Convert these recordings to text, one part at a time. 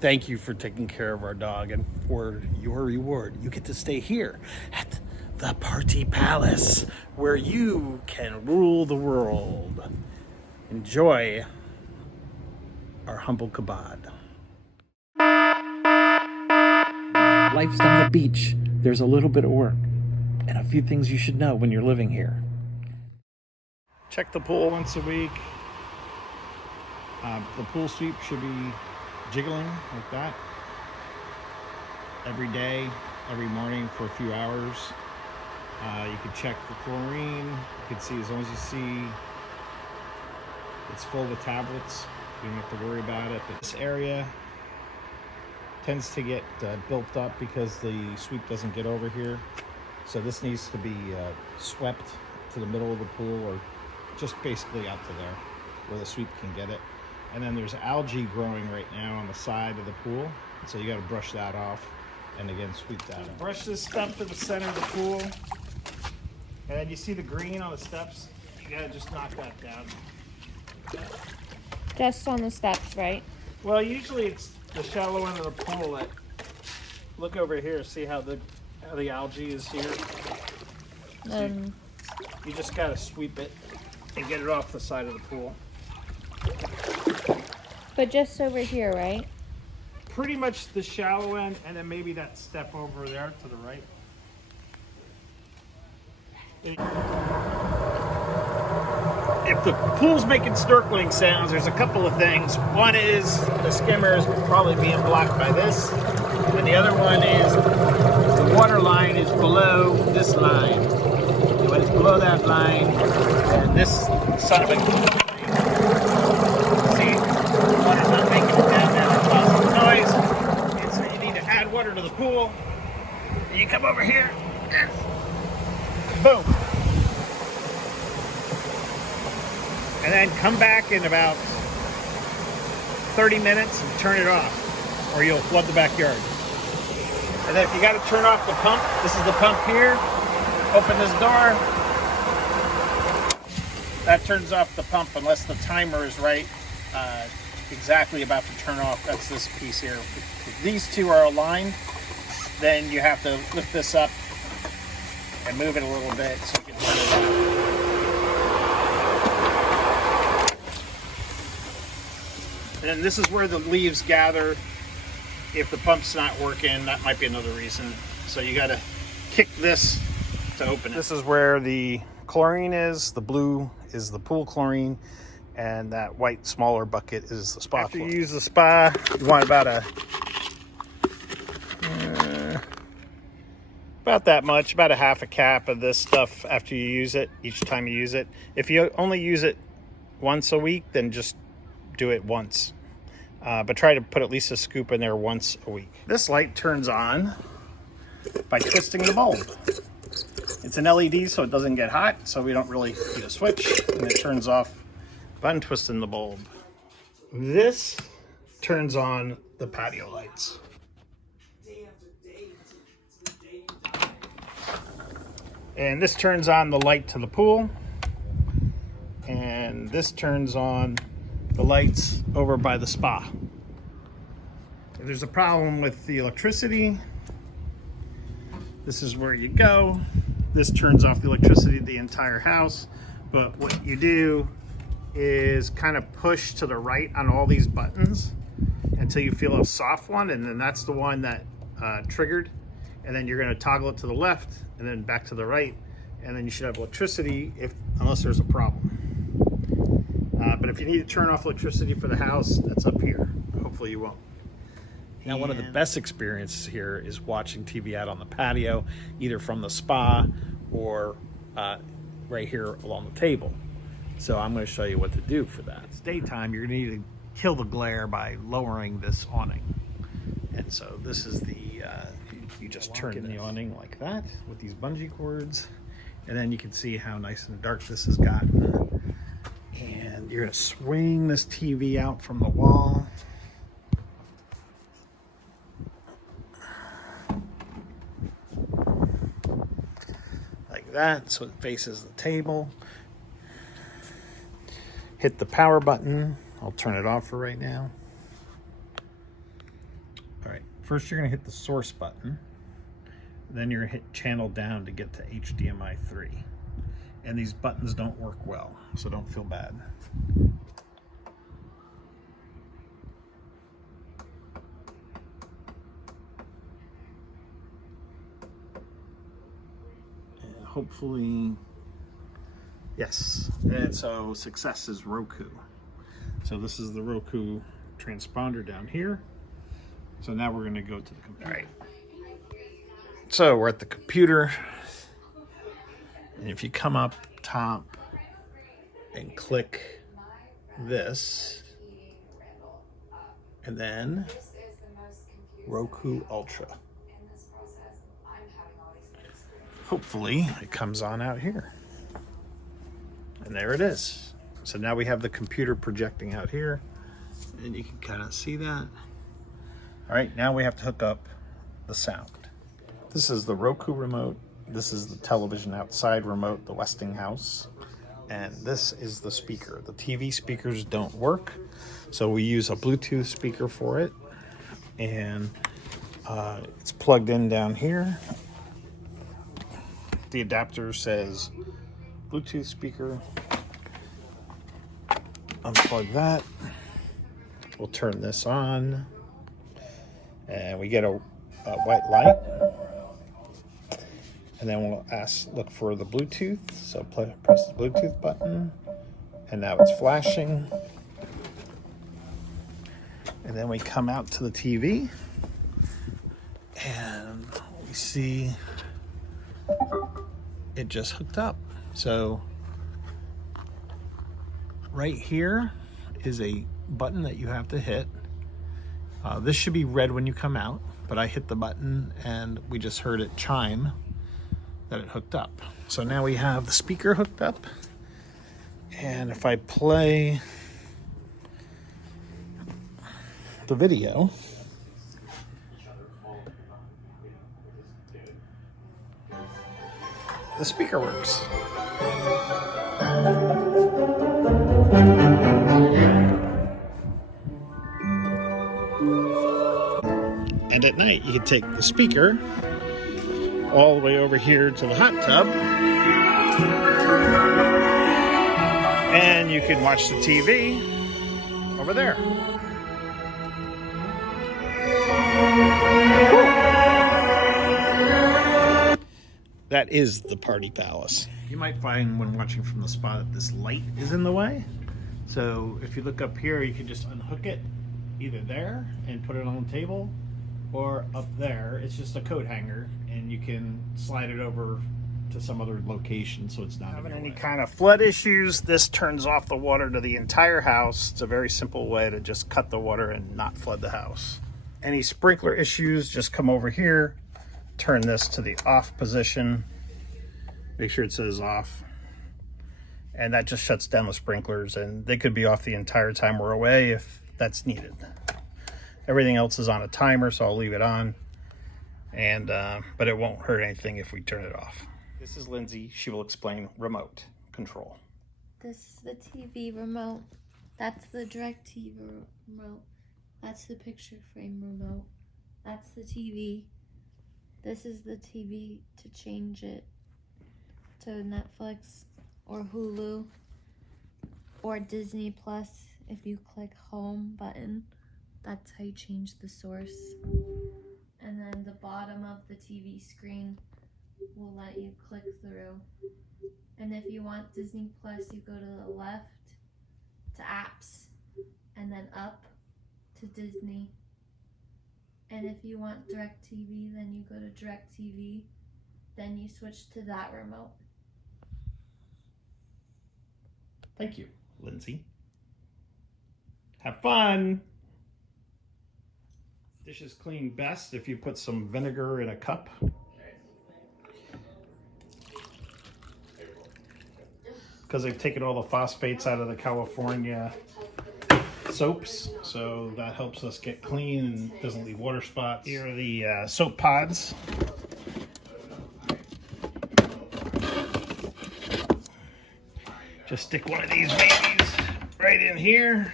Thank you for taking care of our dog, and for your reward, you get to stay here at the Party Palace, where you can rule the world. Enjoy our humble kabad. Life's not a beach. There's a little bit of work and a few things you should know when you're living here. Check the pool once a week. The pool sweep should be jiggling like that every day, every morning for a few hours. You can check the chlorine. You can see, as long as you see it's full with tablets, you don't have to worry about it. But this area tends to get built up because the sweep doesn't get over here. So this needs to be swept to the middle of the pool, or just basically out to there where the sweep can get it. And then there's algae growing right now on the side of the pool, so you got to brush that off and again sweep that up. Brush this stuff to the center of the pool, and then you see the green on the steps, you got to just knock that down. Just on the steps, right? Well, usually it's the shallow end of the pool that, look over here, see how the algae is here? You just got to sweep it and get it off the side of the pool. But just over here, right? Pretty much the shallow end, and then maybe that step over there to the right. If the pool's making snorkeling sounds, there's a couple of things. One is the skimmer is probably being blocked by this, and the other one is the water line is below this line. When it's below that line, and this son of a water's not making it down there and causing noise. And so you need to add water to the pool. And you come over here, and boom. And then come back in about 30 minutes and turn it off, or you'll flood the backyard. And then if you got to turn off the pump, this is the pump here. Open this door. That turns off the pump unless the timer is right. Exactly about to turn off. That's this piece here. If these two are aligned, then you have to lift this up and move it a little bit so you can turn it on. And this is where the leaves gather. If the pump's not working, that might be another reason. So you got to kick this to open it. This is where the chlorine is. The blue is the pool chlorine, and that white smaller bucket is the spa. After you use the spa, you want about that much, about a half a cap of this stuff after you use it, each time you use it. If you only use it once a week, then just do it once. But try to put at least a scoop in there once a week. This light turns on by twisting the bulb. It's an LED, so it doesn't get hot, so we don't really need a switch, and it turns off by untwisting the bulb. This turns on the patio lights. And this turns on the light to the pool, and this turns on the lights over by the spa. If there's a problem with the electricity, this is where you go. This turns off the electricity to the entire house, but what you do is kind of push to the right on all these buttons until you feel a soft one, and then that's the one that triggered, and then you're going to toggle it to the left and then back to the right, and then you should have electricity unless there's a problem. But if you need to turn off electricity for the house, that's up here. Hopefully you won't. Now, one of the best experiences here is watching TV out on the patio, either from the spa or right here along the table. So I'm going to show you what to do for that. It's daytime. You're going to need to kill the glare by lowering this awning. And so this is the, you just turn the awning like that with these bungee cords. And then you can see how nice and dark this has gotten. And you're going to swing this TV out from the wall. Like that, so it faces the table. Hit the power button. I'll turn it off for right now. first you're going to hit the source button. Then you're going to hit channel down to get to HDMI 3. And these buttons don't work well, so don't feel bad. And hopefully, yes. And so success is Roku. So this is the Roku transponder down here. So now we're going to go to the computer. All right. So we're at the computer. And if you come up top and click this, and then Roku Ultra. Hopefully it comes on out here. And there it is. So now we have the computer projecting out here, and you can kind of see that. All right, now we have to hook up the sound. This is the Roku remote. This is the television outside remote, the Westinghouse. And this is the speaker. The TV speakers don't work, so we use a Bluetooth speaker for it. And it's plugged in down here. The adapter says Bluetooth speaker. Unplug that. We'll turn this on. And we get a white light. And then we'll look for the Bluetooth. So press the Bluetooth button. And now it's flashing. And then we come out to the TV. And we see it just hooked up. So right here is a button that you have to hit. This should be red when you come out, but I hit the button and we just heard it chime that it hooked up. So now we have the speaker hooked up. And if I play the video, the speaker works. And at night, you can take the speaker all the way over here to the hot tub, and you can watch the TV over there. That is the Party Palace. You might find when watching from the spot that this light is in the way. So if you look up here, you can just unhook it either there and put it on the table, or up there. It's just a coat hanger, and you can slide it over to some other location so it's not having any kind of flood issues. This turns off the water to the entire house. It's a very simple way to just cut the water and not flood the house. Any sprinkler issues, just come over here, turn this to the off position, make sure it says off, and that just shuts down the sprinklers, and they could be off the entire time we're away if that's needed. Everything else is on a timer, so I'll leave it on, and but it won't hurt anything if we turn it off. This is Lindsay. She will explain remote control. This is the TV remote. That's the DirecTV remote. That's the picture frame remote. That's the TV. This is the TV to change it to Netflix or Hulu or Disney Plus. If you click home button, that's how you change the source. And then the bottom of the TV screen will let you click through. And if you want Disney Plus, you go to the left to apps and then up to Disney. And if you want DirecTV, then you go to DirecTV, then you switch to that remote. Thank you, Lindsay. Have fun. Dishes clean best if you put some vinegar in a cup. Because they've taken all the phosphates out of the California soaps, so that helps us get clean and doesn't leave water spots. Here are the soap pods. Just stick one of these babies right in here.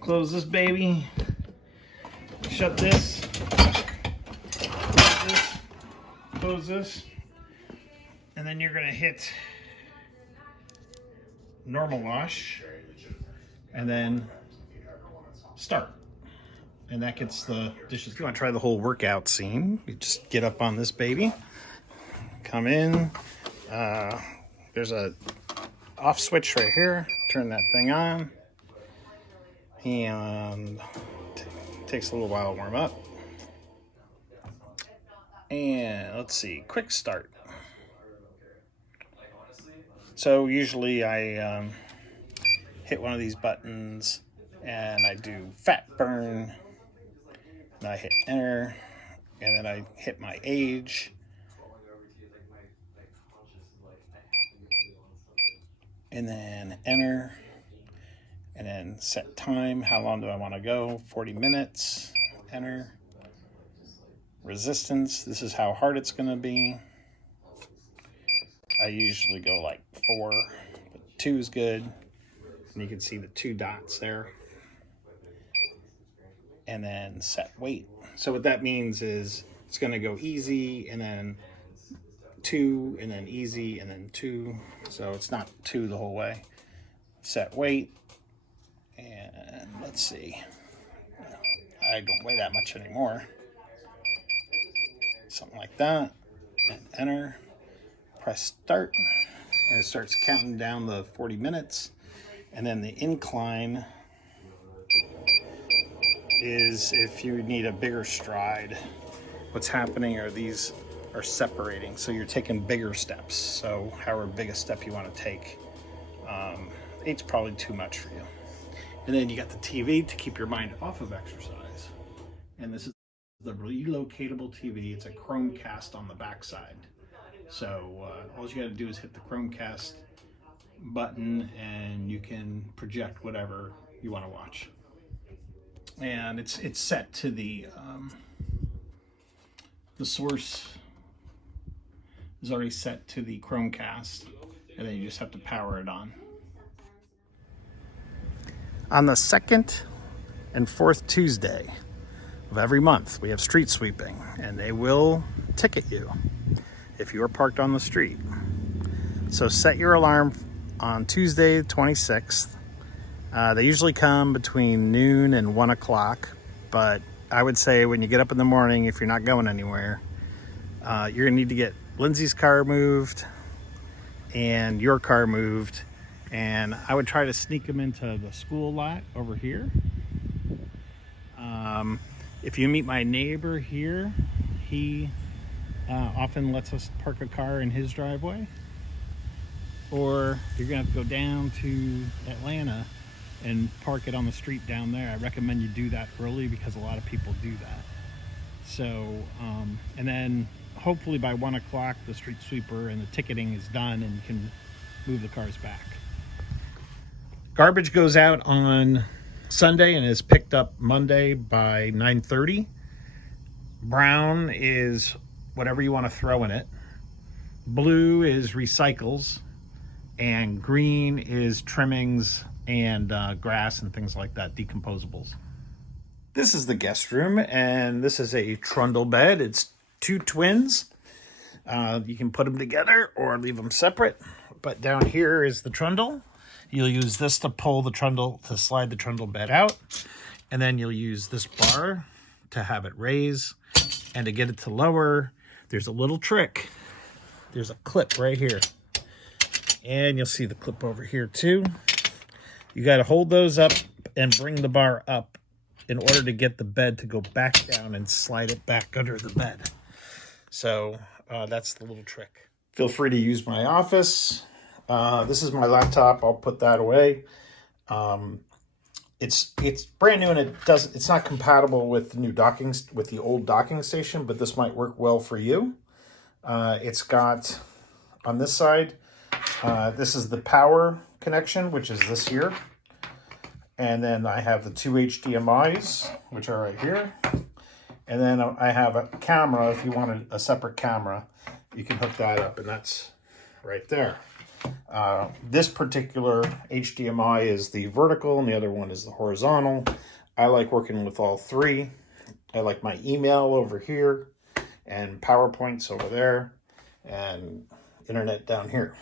Close this baby. shut this, close this, and then you're gonna hit normal wash, and then start. And that gets the dishes. If you want to try the whole workout scene, you just get up on this baby, come in. There's a off switch right here. Turn that thing on, and takes a little while to warm up. And let's see, quick start. So usually I hit one of these buttons and I do fat burn. And I hit enter, and then I hit my age, and then enter, and then set time. How long do I want to go? 40 minutes. Enter. Resistance. This is how hard it's going to be. I usually go like 4, but 2 is good. And you can see the 2 dots there. And then set weight. So what that means is it's going to go easy, and then 2, and then easy, and then 2. So it's not 2 the whole way. Set weight, and let's see. I don't weigh that much anymore. Something like that. And enter. Press start, and it starts counting down the 40 minutes. And then the incline is if you need a bigger stride. What's happening are these are separating, so you're taking bigger steps. So however big a step you want to take, 8's probably too much for you. And then you got the TV to keep your mind off of exercise. And this is the relocatable TV. It's a Chromecast on the backside. So all you got to do is hit the Chromecast button, and you can project whatever you want to watch. And it's set to the source is already set to the Chromecast, and then you just have to power it on. On the 2nd and 4th Tuesday of every month, we have street sweeping, and they will ticket you if you are parked on the street. So set your alarm on Tuesday, the 26th. They usually come between noon and 1 o'clock, but I would say when you get up in the morning, if you're not going anywhere, you're gonna need to get Lindsay's car moved and your car moved, and I would try to sneak them into the school lot over here. If you meet my neighbor here, he often lets us park a car in his driveway, or you're gonna have to go down to Atlanta and park it on the street down there. I recommend you do that early because a lot of people do that. So, and then hopefully by 1 o'clock, the street sweeper and the ticketing is done, and you can move the cars back. Garbage goes out on Sunday and is picked up Monday by 9:30. Brown is whatever you want to throw in it. Blue is recycles, and green is trimmings and grass and things like that, decomposables. This is the guest room, and this is a trundle bed. It's 2 twins. You can put them together or leave them separate, but down here is the trundle. You'll use this to pull the trundle, to slide the trundle bed out, and then you'll use this bar to have it raise, and to get it to lower, there's a little trick. There's a clip right here, and you'll see the clip over here too. You got to hold those up and bring the bar up in order to get the bed to go back down and slide it back under the bed. So that's the little trick. Feel free to use my office. This is my laptop. I'll put that away. It's brand new, and it's not compatible with the new with the old docking station, but this might work well for you. It's got on this side, this is the power connection, which is this here. And then I have the 2 HDMIs, which are right here. And then I have a camera. If you wanted a separate camera, you can hook that up, and that's right there. This particular HDMI is the vertical, and the other one is the horizontal. I like working with all three I like my email over here, and PowerPoints over there, and internet down here.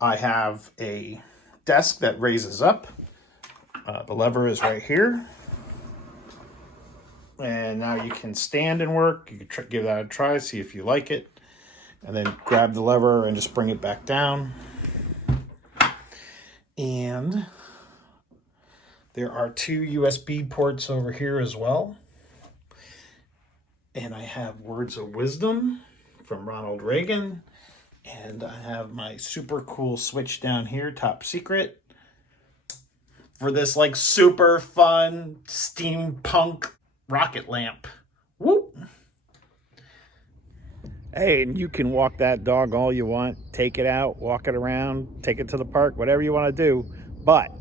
I have a desk that raises up. The lever is right here. And now you can stand and work. You can give that a try, see if you like it. And then grab the lever and just bring it back down. And there are 2 USB ports over here as well. And I have Words of Wisdom from Ronald Reagan. And I have my super cool switch down here, top secret, for this like super fun steampunk rocket lamp. Whoop. Hey, and you can walk that dog all you want. Take it out, walk it around, take it to the park, whatever you want to do. But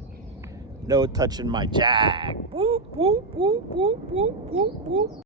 no touching my Jag. Whoop, whoop, whoop, whoop.